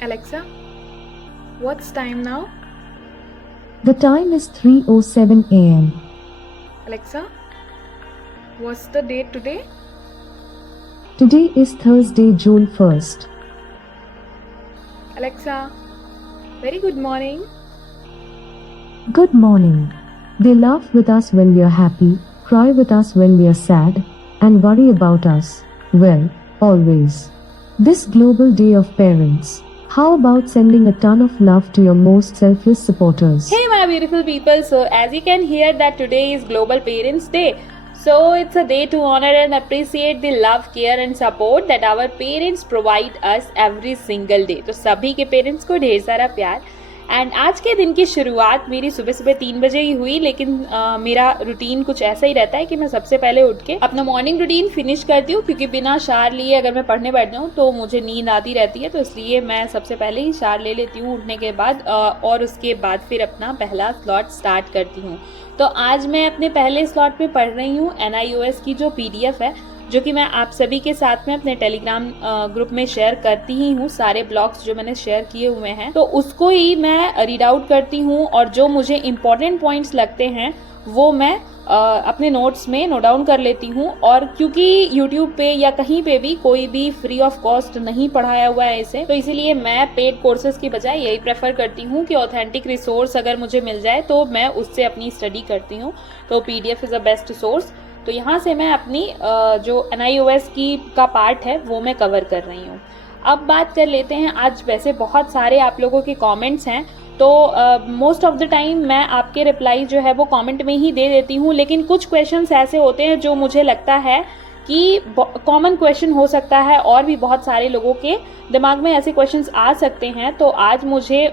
Alexa, what's time now? The time is 3:07 a.m. Alexa, what's the date today? Today is Thursday, June 1st. Alexa, very good morning. Good morning. They laugh with us when we are happy, cry with us when we are sad, and worry about us, well, always. This global day of parents. How about sending a ton of love to your most selfless supporters? Hey my beautiful people, so as you can hear that today is Global Parents Day. So it's a day to honor and appreciate the love, care and support that our parents provide us every single day. तो सभी के parents को ढेर सारा प्यार. And आज के दिन की शुरुआत मेरी सुबह 3 बजे ही हुई, लेकिन मेरा रूटीन कुछ ऐसा ही रहता है कि मैं सबसे पहले उठ के अपना मॉर्निंग रूटीन फिनिश करती हूँ, क्योंकि बिना शार लिए अगर मैं पढ़ने बैठ जाऊँ तो मुझे नींद आती रहती है. तो इसलिए मैं सबसे पहले ही शार ले लेती हूँ उठने के बाद, और उसके बाद फिर अपना पहला स्लॉट स्टार्ट करती हूँ. तो आज मैं अपने पहले स्लॉट में पढ़ रही हूँ NIOS की जो PDF है, जो कि मैं आप सभी के साथ में अपने टेलीग्राम ग्रुप में शेयर करती ही हूँ. सारे ब्लॉग्स जो मैंने शेयर किए हुए हैं तो उसको ही मैं रीड आउट करती हूँ, और जो मुझे इम्पोर्टेंट पॉइंट्स लगते हैं वो मैं अपने नोट्स में नोट डाउन कर लेती हूँ. और क्योंकि यूट्यूब पे या कहीं पे भी कोई भी फ्री ऑफ कॉस्ट नहीं पढ़ाया हुआ है इसे, तो इसीलिए मैं पेड कोर्सेज की बजाय यही प्रेफर करती हूँ कि ऑथेंटिक रिसोर्स अगर मुझे मिल जाए तो मैं उससे अपनी स्टडी करती हूँ. तो PDF is a best source. तो यहाँ से मैं अपनी जो NIOS की का पार्ट है वो मैं कवर कर रही हूँ. अब बात कर लेते हैं. आज वैसे बहुत सारे आप लोगों के कमेंट्स हैं, तो मोस्ट ऑफ द टाइम मैं आपके रिप्लाई जो है वो कमेंट में ही दे देती हूँ, लेकिन कुछ क्वेश्चंस ऐसे होते हैं जो मुझे लगता है कि कॉमन क्वेश्चन हो सकता है और भी बहुत सारे लोगों के दिमाग में ऐसे क्वेश्चंस आ सकते हैं. तो आज मुझे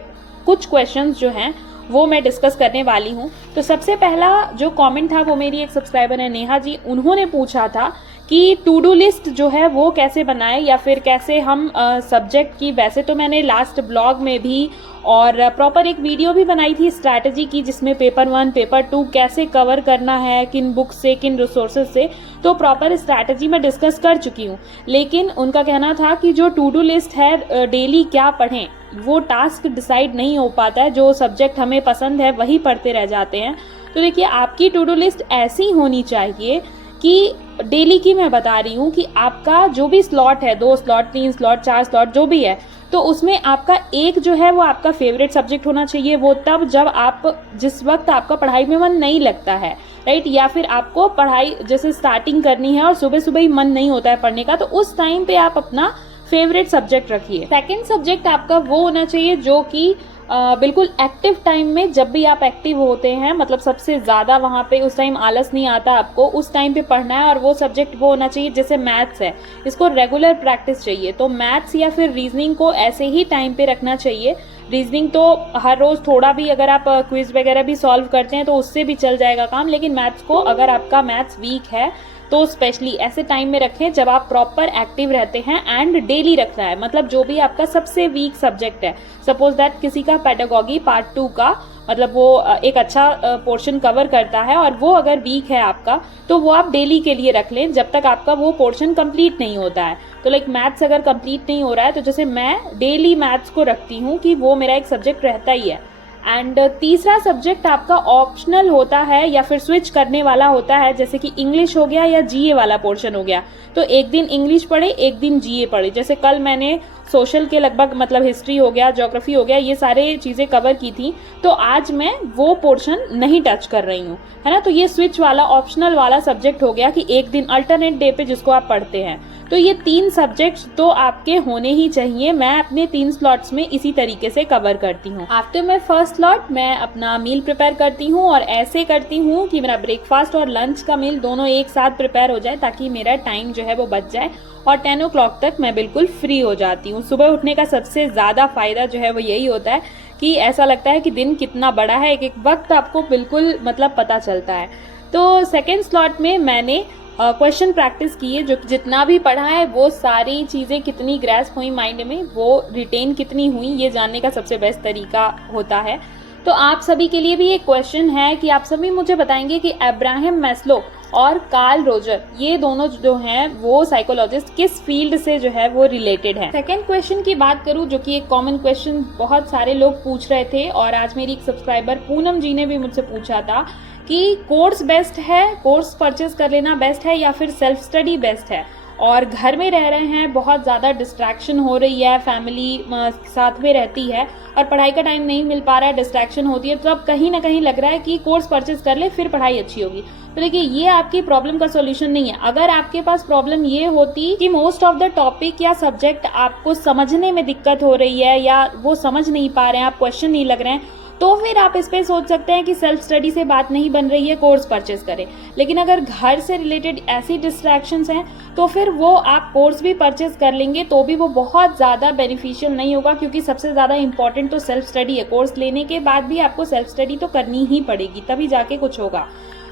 कुछ क्वेश्चंस जो हैं वो मैं डिस्कस करने वाली हूँ. तो सबसे पहला जो कमेंट था वो मेरी एक सब्सक्राइबर है नेहा जी. उन्होंने पूछा था कि टू डू लिस्ट जो है वो कैसे बनाए, या फिर कैसे हम सब्जेक्ट की, वैसे तो मैंने लास्ट ब्लॉग में भी और प्रॉपर एक वीडियो भी बनाई थी स्ट्रैटेजी की, जिसमें पेपर 1 पेपर 2 कैसे कवर करना है, किन बुक से किन रिसोर्सेज से, तो प्रॉपर स्ट्रैटेजी मैं डिस्कस कर चुकी हूँ. लेकिन उनका कहना था कि जो टू डू लिस्ट है डेली क्या पढ़ें, वो टास्क डिसाइड नहीं हो पाता है. जो सब्जेक्ट हमें पसंद है वही पढ़ते रह जाते हैं. तो देखिए, आपकी टू डू लिस्ट ऐसी होनी चाहिए कि डेली की मैं बता रही हूँ कि आपका जो भी स्लॉट है, 2 स्लॉट 3 स्लॉट 4 स्लॉट जो भी है, तो उसमें आपका एक जो है वो आपका फेवरेट सब्जेक्ट होना चाहिए. वो तब जब आप जिस वक्त आपका पढ़ाई में मन नहीं लगता है, राइट, या फिर आपको पढ़ाई जैसे स्टार्टिंग करनी है और सुबह सुबह ही मन नहीं होता है पढ़ने का, तो उस टाइम पे आप अपना फेवरेट सब्जेक्ट रखिए. सेकंड सब्जेक्ट आपका वो होना चाहिए जो कि बिल्कुल एक्टिव टाइम में, जब भी आप एक्टिव होते हैं, मतलब सबसे ज़्यादा वहाँ पे उस टाइम आलस नहीं आता आपको, उस टाइम पे पढ़ना है. और वो सब्जेक्ट वो होना चाहिए, जैसे मैथ्स है, इसको रेगुलर प्रैक्टिस चाहिए. तो मैथ्स या फिर रीजनिंग को ऐसे ही टाइम पे रखना चाहिए. रीजनिंग तो हर रोज़ थोड़ा भी अगर आप क्विज वगैरह भी सॉल्व करते हैं तो उससे भी चल जाएगा काम, लेकिन मैथ्स को अगर आपका मैथ्स वीक है तो स्पेशली ऐसे टाइम में रखें जब आप प्रॉपर एक्टिव रहते हैं. एंड डेली रखना है, मतलब जो भी आपका सबसे वीक सब्जेक्ट है, सपोज दैट किसी का पेडागॉगी पार्ट 2 का, मतलब वो एक अच्छा पोर्शन कवर करता है और वो अगर वीक है आपका, तो वो आप डेली के लिए रख लें जब तक आपका वो पोर्शन कंप्लीट नहीं होता है. तो लाइक मैथ्स अगर कंप्लीट नहीं हो रहा है तो जैसे मैं डेली मैथ्स को रखती हूँ कि वो मेरा एक सब्जेक्ट रहता ही है. एंड तीसरा सब्जेक्ट आपका ऑप्शनल होता है या फिर स्विच करने वाला होता है, जैसे कि इंग्लिश हो गया या GA वाला पोर्शन हो गया. तो एक दिन इंग्लिश पढ़े, एक दिन GA पढ़े. जैसे कल मैंने सोशल के लगभग, मतलब हिस्ट्री हो गया, ज्योग्राफी हो गया, ये सारे चीज़ें कवर की थी, तो आज मैं वो पोर्शन नहीं टच कर रही हूँ, है ना. तो ये स्विच वाला ऑप्शनल वाला सब्जेक्ट हो गया कि एक दिन अल्टरनेट डे पे जिसको आप पढ़ते हैं. तो ये 3 सब्जेक्ट्स तो आपके होने ही चाहिए. मैं अपने 3 स्लॉट्स में इसी तरीके से कवर करती हूँ. आफ्टर माई फर्स्ट स्लॉट मैं अपना मील प्रिपेयर करती हूँ, और ऐसे करती हूँ कि मेरा ब्रेकफास्ट और लंच का मील दोनों एक साथ प्रिपेयर हो जाए, ताकि मेरा टाइम जो है वो बच जाए और 10 o'clock तक मैं बिल्कुल फ्री हो जाती हूँ. सुबह उठने का सबसे ज़्यादा फ़ायदा जो है वो यही होता है कि ऐसा लगता है कि दिन कितना बड़ा है, एक एक वक्त आपको बिल्कुल मतलब पता चलता है. तो सेकेंड स्लॉट में मैंने क्वेश्चन प्रैक्टिस की है, जो जितना भी पढ़ा है वो सारी चीज़ें कितनी ग्रैस्प हुई माइंड में, वो रिटेन कितनी हुई, ये जानने का सबसे बेस्ट तरीका होता है. तो आप सभी के लिए भी एक क्वेश्चन है कि आप सभी मुझे बताएंगे कि अब्राहम मैस्लो और कार्ल रोजर, ये दोनों जो हैं वो साइकोलॉजिस्ट किस फील्ड से जो है वो रिलेटेड है। सेकंड क्वेश्चन की बात करूं, जो कि एक कॉमन क्वेश्चन बहुत सारे लोग पूछ रहे थे और आज मेरी एक सब्सक्राइबर पूनम जी ने भी मुझसे पूछा था कि कोर्स बेस्ट है, कोर्स परचेज कर लेना बेस्ट है या फिर सेल्फ स्टडी बेस्ट है। और घर में रह रहे हैं, बहुत ज़्यादा डिस्ट्रैक्शन हो रही है, फैमिली साथ में रहती है और पढ़ाई का टाइम नहीं मिल पा रहा है, डिस्ट्रैक्शन होती है, तो अब कहीं ना कहीं लग रहा है कि कोर्स परचेज कर ले फिर पढ़ाई अच्छी होगी। तो देखिए, ये आपकी प्रॉब्लम का सॉल्यूशन नहीं है। अगर आपके पास प्रॉब्लम ये होती कि मोस्ट ऑफ द टॉपिक या सब्जेक्ट आपको समझने में दिक्कत हो रही है या वो समझ नहीं पा रहे हैं, आप क्वेश्चन नहीं लग रहे हैं, तो फिर आप इस पे सोच सकते हैं कि सेल्फ स्टडी से बात नहीं बन रही है, कोर्स परचेज करें। लेकिन अगर घर से रिलेटेड ऐसी डिस्ट्रैक्शंस हैं तो फिर वो आप कोर्स भी परचेज कर लेंगे तो भी वो बहुत ज़्यादा बेनिफिशियल नहीं होगा, क्योंकि सबसे ज़्यादा इंपॉर्टेंट तो सेल्फ स्टडी है। कोर्स लेने के बाद भी आपको सेल्फ स्टडी तो करनी ही पड़ेगी, तभी जाके कुछ होगा।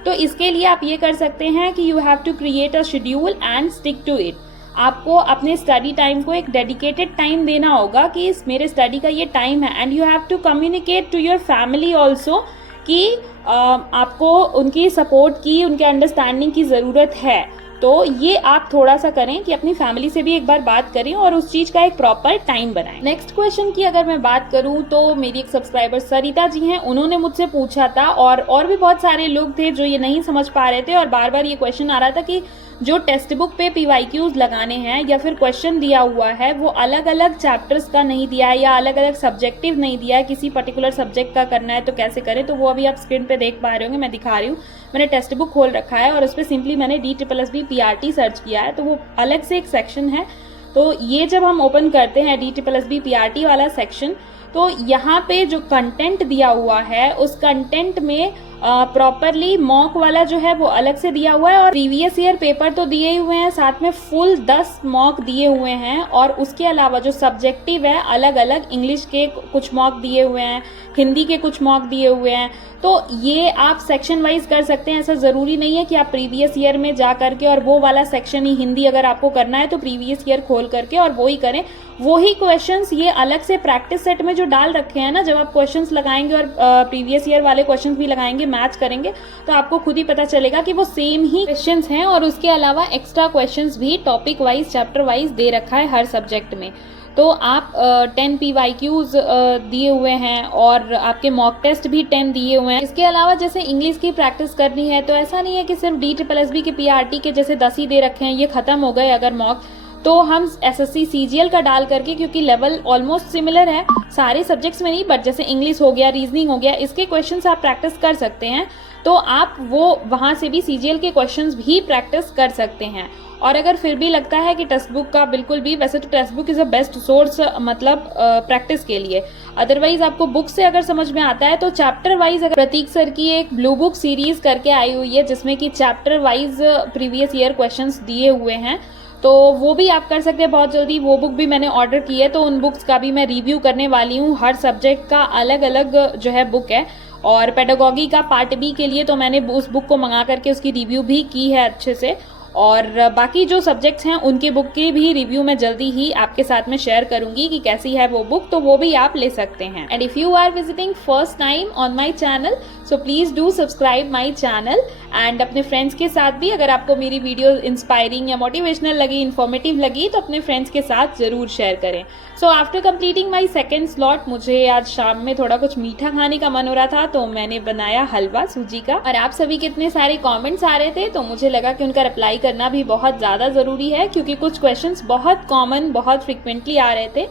तो इसके लिए आप ये कर सकते हैं कि you have to create a schedule and stick to it. आपको अपने स्टडी टाइम को एक डेडिकेटेड टाइम देना होगा कि इस मेरे स्टडी का ये टाइम है। And you have to communicate to your family also कि आपको उनकी सपोर्ट की, उनके अंडरस्टैंडिंग की ज़रूरत है। तो ये आप थोड़ा सा करें कि अपनी फैमिली से भी एक बार बात करें और उस चीज़ का एक प्रॉपर टाइम बनाएं। नेक्स्ट क्वेश्चन की अगर मैं बात करूं तो मेरी एक सब्सक्राइबर सरिता जी हैं, उन्होंने मुझसे पूछा था और भी बहुत सारे लोग थे जो ये नहीं समझ पा रहे थे और बार बार ये क्वेश्चन आ रहा था कि जो टेक्स्ट बुक पे PYQs लगाने हैं या फिर क्वेश्चन दिया हुआ है वो अलग अलग चैप्टर्स का नहीं दिया है या अलग अलग सब्जेक्टिव नहीं दिया है, किसी पर्टिकुलर सब्जेक्ट का करना है तो कैसे करें। तो वो अभी आप स्क्रीन पे देख पा रहे होंगे, मैं दिखा रही हूँ। मैंने टेक्स्ट बुक खोल रखा है और उस पर सिंपली मैंने DSSB PRT सर्च किया है, तो वो अलग से एक सेक्शन है। तो ये जब हम ओपन करते हैं DSSB PRT वाला सेक्शन, तो यहाँ पे जो कंटेंट दिया हुआ है उस कंटेंट में प्रॉपरली मॉक वाला जो है वो अलग से दिया हुआ है और प्रीवियस ईयर पेपर तो दिए हुए हैं, साथ में फुल 10 मॉक दिए हुए हैं और उसके अलावा जो सब्जेक्टिव है अलग अलग, इंग्लिश के कुछ मॉक दिए हुए हैं, हिंदी के कुछ मॉक दिए हुए हैं। तो ये आप सेक्शन वाइज कर सकते हैं। ऐसा ज़रूरी नहीं है कि आप प्रीवियस ईयर में जा करके और वो वाला सेक्शन ही हिंदी अगर आपको करना है तो प्रीवियस ईयर खोल करके और वो ही करें। वही क्वेश्चंस ये अलग से प्रैक्टिस सेट में जो डाल रखे हैं ना, जब आप क्वेश्चंस लगाएंगे और प्रीवियस ईयर वाले क्वेश्चंस भी लगाएंगे, मैच करेंगे, तो आपको खुद ही पता चलेगा कि वो सेम ही क्वेश्चंस हैं और उसके अलावा एक्स्ट्रा क्वेश्चंस भी टॉपिक वाइज, चैप्टर वाइज दे रखा है हर सब्जेक्ट में। तो आप 10 PYQs दिए हुए हैं और आपके मॉक टेस्ट भी 10 दिए हुए हैं। इसके अलावा जैसे इंग्लिश की प्रैक्टिस करनी है तो ऐसा नहीं है कि सिर्फ DSSB के PRT के जैसे 10 ही दे रखे हैं, ये खत्म हो गए अगर मॉक, तो हम SSC CGL का डाल करके, क्योंकि लेवल ऑलमोस्ट सिमिलर है सारे सब्जेक्ट्स में नहीं, बट जैसे इंग्लिश हो गया, रीजनिंग हो गया, इसके क्वेश्चंस आप प्रैक्टिस कर सकते हैं। तो आप वो वहाँ से भी CGL के क्वेश्चंस भी प्रैक्टिस कर सकते हैं। और अगर फिर भी लगता है कि टेक्स्ट बुक का बिल्कुल भी, वैसे तो text book is a best source मतलब प्रैक्टिस के लिए, अदरवाइज आपको बुक से अगर समझ में आता है तो चैप्टर वाइज, अगर प्रतीक सर की एक ब्लू बुक सीरीज करके आई हुई है जिसमें कि chapter wise previous year questions दिए हुए हैं, तो वो भी आप कर सकते हैं बहुत जल्दी। वो बुक भी मैंने ऑर्डर की है, तो उन बुक्स का भी मैं रिव्यू करने वाली हूँ। हर सब्जेक्ट का अलग अलग जो है बुक है और पेडागॉजी का पार्ट B के लिए तो मैंने उस बुक को मंगा करके उसकी रिव्यू भी की है अच्छे से। और बाकी जो सब्जेक्ट्स हैं उनके बुक की भी रिव्यू मैं जल्दी ही आपके साथ में शेयर करूंगी कि कैसी है वो बुक, तो वो भी आप ले सकते हैं। And if you are visiting first time on my channel, so please do subscribe my channel and अपने फ्रेंड्स के साथ भी, अगर आपको मेरी वीडियो इंस्पायरिंग या मोटिवेशनल लगी, इन्फॉर्मेटिव लगी, तो अपने फ्रेंड्स के साथ जरूर शेयर करें। So after completing my second slot, मुझे आज शाम में थोड़ा कुछ मीठा खाने का मन हो रहा था, तो मैंने बनाया हलवा सूजी का। और आप सभी के इतने सारे कॉमेंट्स आ रहे थे तो मुझे लगा कि उनका रिप्लाई करना भी बहुत ज़्यादा ज़रूरी है, क्योंकि कुछ क्वेश्चंस बहुत कॉमन, बहुत फ्रिक्वेंटली आ रहे थे।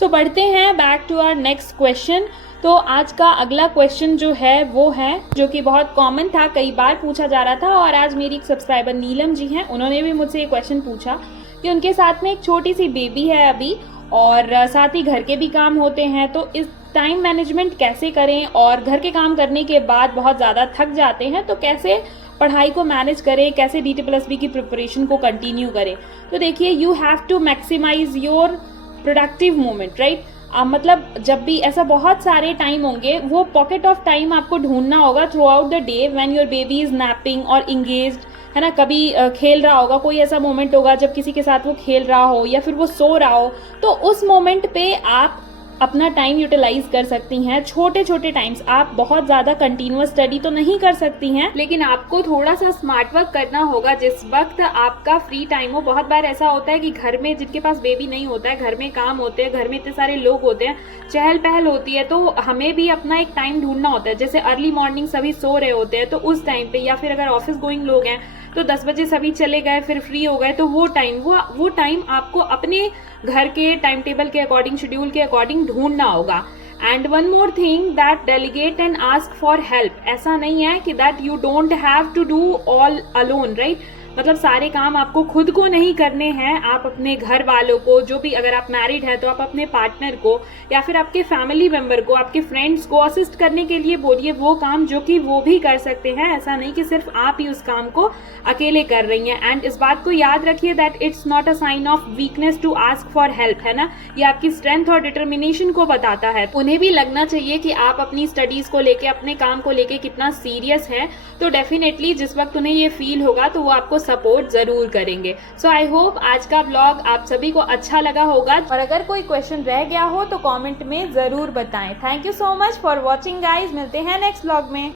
सो बढ़ते हैं back to our next question. तो आज का अगला क्वेश्चन जो है वो है, जो कि बहुत कॉमन था, कई बार पूछा जा रहा था, और आज मेरी एक सब्सक्राइबर नीलम जी हैं, उन्होंने भी मुझसे ये क्वेश्चन पूछा कि उनके साथ में एक छोटी सी बेबी है अभी और साथ ही घर के भी काम होते हैं, तो इस टाइम मैनेजमेंट कैसे करें, और घर के काम करने के बाद बहुत ज़्यादा थक जाते हैं तो कैसे पढ़ाई को मैनेज करें, कैसे DSSB की प्रिपरेशन को कंटिन्यू करें। तो देखिए, you have to maximise your productive moment, right. मतलब जब भी ऐसा बहुत सारे टाइम होंगे, वो पॉकेट ऑफ टाइम आपको ढूंढना होगा through out the day when your baby is napping और इंगेज्ड, है ना। कभी खेल रहा होगा, कोई ऐसा मोमेंट होगा जब किसी के साथ वो खेल रहा हो या फिर वो सो रहा हो, तो उस मोमेंट पे आप अपना टाइम यूटिलाइज कर सकती हैं। छोटे छोटे टाइम्स, आप बहुत ज़्यादा कंटिन्यूअस स्टडी तो नहीं कर सकती हैं, लेकिन आपको थोड़ा सा स्मार्ट वर्क करना होगा जिस वक्त आपका फ्री टाइम हो। बहुत बार ऐसा होता है कि घर में जिनके पास बेबी नहीं होता है, घर में काम होते हैं, घर में इतने सारे लोग होते हैं, चहल पहल होती है, तो हमें भी अपना एक टाइम ढूंढना होता है। जैसे अर्ली मॉर्निंग सभी सो रहे होते हैं तो उस टाइम पे, या फिर अगर ऑफिस गोइंग लोग हैं तो 10 बजे सभी चले गए, फिर फ्री हो गए, तो वो टाइम आपको अपने घर के टाइम टेबल के अकॉर्डिंग, शेड्यूल के अकॉर्डिंग ढूंढना होगा। And one more thing, that delegate and ask for help. ऐसा नहीं है कि that you don't have to do all alone, right? मतलब सारे काम आपको खुद को नहीं करने हैं, आप अपने घर वालों को, जो भी, अगर आप मैरिड है तो आप अपने पार्टनर को या फिर आपके फैमिली मेंबर को, आपके फ्रेंड्स को असिस्ट करने के लिए बोलिए वो काम जो कि वो भी कर सकते हैं। ऐसा नहीं कि सिर्फ आप ही उस काम को अकेले कर रही हैं। एंड इस बात को याद रखिए that it's not a sign of weakness to ask for help, है ना? ये आपकी स्ट्रेंथ और डिटर्मिनेशन को बताता है। उन्हें भी लगना चाहिए कि आप अपनी स्टडीज को लेके, अपने काम को लेके कितना सीरियस है, तो डेफिनेटली जिस वक्त उन्हें ये फील होगा तो वो आपको सपोर्ट जरूर करेंगे। सो आई होप आज का ब्लॉग आप सभी को अच्छा लगा होगा, और अगर कोई क्वेश्चन रह गया हो तो कमेंट में जरूर बताएं। Thank you so much for watching guys. मिलते हैं नेक्स्ट ब्लॉग में।